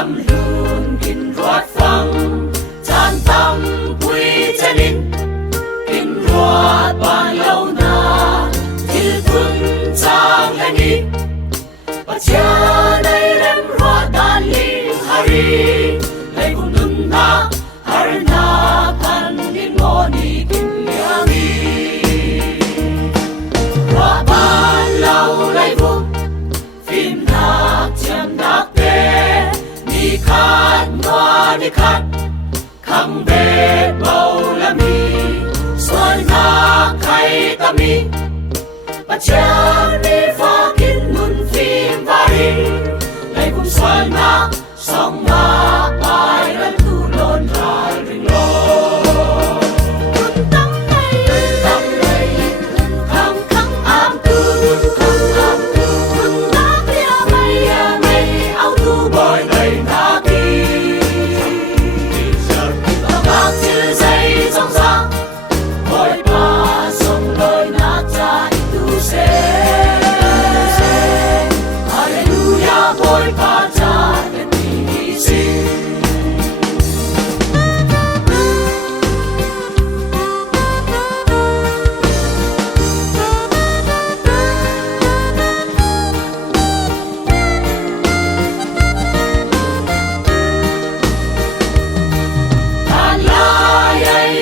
lắm luôn kinh ruột phăng chan tâm quy chân in kinh ruột ban lâu na til quân trang lên đi và cha đây rem ruột đan li hari lấy cùng nun na har na kan din ngoni kinh liangi ruột ban lâu lấy vùng phim nạc chém nạc tê ni khát ngoa ni khát khăng bê bầu la mi xuân nạc khay ta mi và cha ni pha kinh nun phim vari lấy cùng xuân nạc song nạc bài lần tu lôn ra rình lô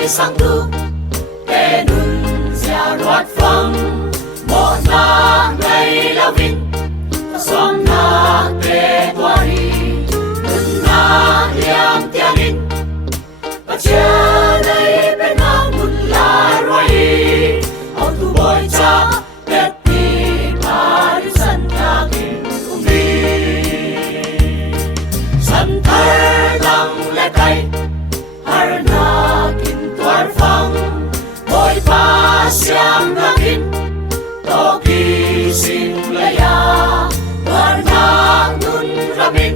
sang tu kẻ nun gia ruột phăng một na ngày lao vinh xoang na kẻ tua đi nun na liam tia linh và cha đây bên ngang mun la roi ao tu boy cha kết đi ba đi sân ta kinh cùng đi sân thơ đăng lệ cây har na phăng mỗi ba xiang nakin toki sing laya warna nun ramin